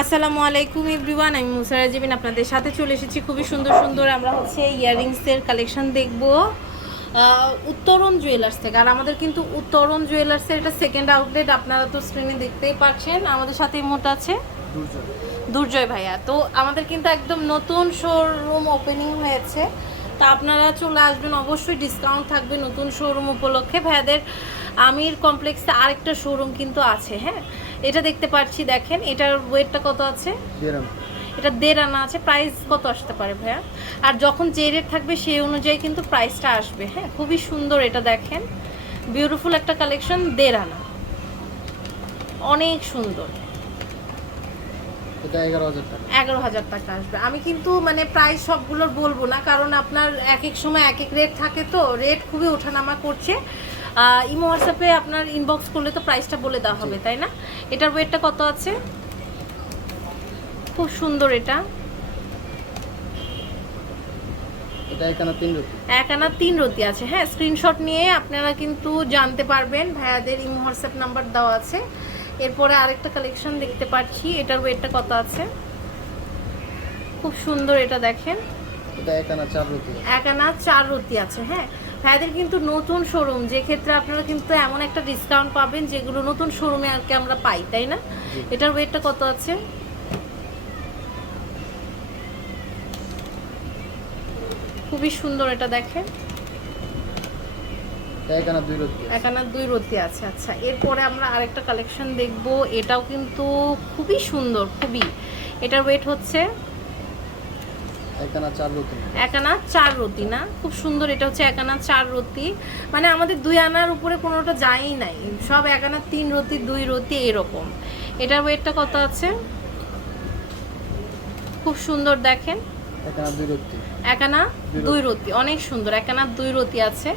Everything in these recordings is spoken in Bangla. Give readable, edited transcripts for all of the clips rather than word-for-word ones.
আসসালামু আলাইকুম এভরিওয়ান, আমি মুসারা জিবিন আপনাদের সাথে চলে এসেছি। খুবই সুন্দর সুন্দর আমরা ইয়াররিংসের কালেকশন দেখব উত্তরণ জুয়েলার্স থেকে। আর আমাদের কিন্তু উত্তরণ জুয়েলার্সের এটা সেকেন্ড আউটলেট, আপনারা তো স্ক্রিনে দেখতেই পাচ্ছেন। আমাদের সাথে এই মুহূর্তে আছে দুর্জয় ভাইয়া। তো আমাদের কিন্তু একদম নতুন শোরুম ওপেনিং হয়েছে, তা আপনারা চলে আসবেন, অবশ্যই ডিসকাউন্ট থাকবে নতুন শোরুম উপলক্ষে। ভাইয়াদের আমির কমপ্লেক্সে আরেকটা শোরুম কিন্তু আছে। হ্যাঁ, এটা দেখতে পাচ্ছি, দেখেন এটার ওয়েটটা কত আছে, এটা 1.5 আনা আছে। প্রাইস কত আসতে পারে ভাইয়া? আর যখন যে রেট থাকবে সেই অনুযায়ী কিন্তু প্রাইসটা আসবে। হ্যাঁ, খুবই সুন্দর, এটা দেখেন বিউটিফুল একটা কালেকশন, 1.5 আনা, অনেক সুন্দর। 11,000 টাকা আসবে। আমি কিন্তু মানে প্রাইস সবগুলোর বলবো না, কারণ আপনার এক এক সময় এক এক রেট থাকে, তো রেট খুবই ওঠানামা করছে। ইমো হোয়াটসঅ্যাপে আপনার ইনবক্স করলে তো প্রাইসটা বলে দেওয়া হবে, তাই না? এটার ওয়েটটা কত আছে? খুব সুন্দর, এটা এক আনা 3 রতি আছে। হ্যাঁ, স্ক্রিনশট নিয়ে আপনারা কিন্তু জানতে পারবেন, ভাইয়াদের ইমো হোয়াটসঅ্যাপ নাম্বার দেওয়া আছে। এরপরে আরেকটা কালেকশন দেখতে পাচ্ছি, এটার ওয়েটটা কত আছে? খুব সুন্দর, এটা দেখেন এক আনা 4 রতি আছে। হ্যাঁ, ভাইয়াদের কিন্তু নতুন শোরুম, যে ক্ষেত্রে আপনারা কিন্তু এমন একটা ডিসকাউন্ট পাবেন যেগুলো নতুন শোরুমে আর কি আমরা পাই, তাই না? এটার ওয়েটটা কত আছে? খুবই সুন্দর, এটা দেখেন এক আনা 2 রতি আছে। আচ্ছা, এরপরে আমরা আরেকটা কালেকশন দেখব, এটাও কিন্তু খুবই সুন্দর, খুবই। এটার ওয়েট হচ্ছে এক আনা 4 রতি না, খুব সুন্দর। এটা হচ্ছে 1 আনা 4 রতি, মানে আমাদের 2 আনার উপরে কোনোটা যায়ই নাই, সব 1 আনা 3 রতি 2 রতি এরকম। এটার ওয়েটটা কত আছে? খুব সুন্দর, দেখেন 1 আনা 2 রতি, অনেক সুন্দর। 1 আনা 2 রতি আছে,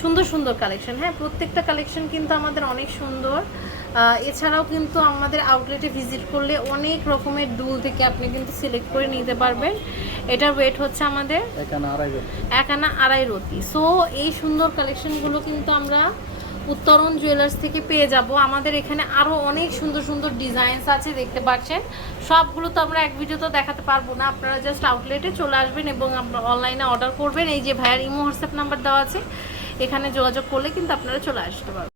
সুন্দর সুন্দর কালেকশন। হ্যাঁ, প্রত্যেকটা কালেকশন কিন্তু আমাদের অনেক সুন্দর। এছাড়াও কিন্তু আমাদের আউটলেটে ভিজিট করলে অনেক রকমের দুল থেকে আপনি কিন্তু সিলেক্ট করে নিতে পারবেন। এটার ওয়েট হচ্ছে আমাদের 1 আনা 2.5 রতি। সো এই সুন্দর কালেকশনগুলো কিন্তু আমরা উত্তরণ জুয়েলার্স থেকে পেয়ে যাব। আমাদের এখানে আরও অনেক সুন্দর সুন্দর ডিজাইনস আছে, দেখতে পাচ্ছেন। সবগুলো তো আমরা এক ভিডিওতে দেখাতে পারবো না, আপনারা জাস্ট আউটলেটে চলে আসবেন এবং আপনারা অনলাইনে অর্ডার করবেন। এই যে ভাইয়ার ইমো হোয়াটসঅ্যাপ নাম্বার দেওয়া আছে, এখানে যোগাযোগ করলে কিন্তু আপনারা চলে আসতে পারবেন।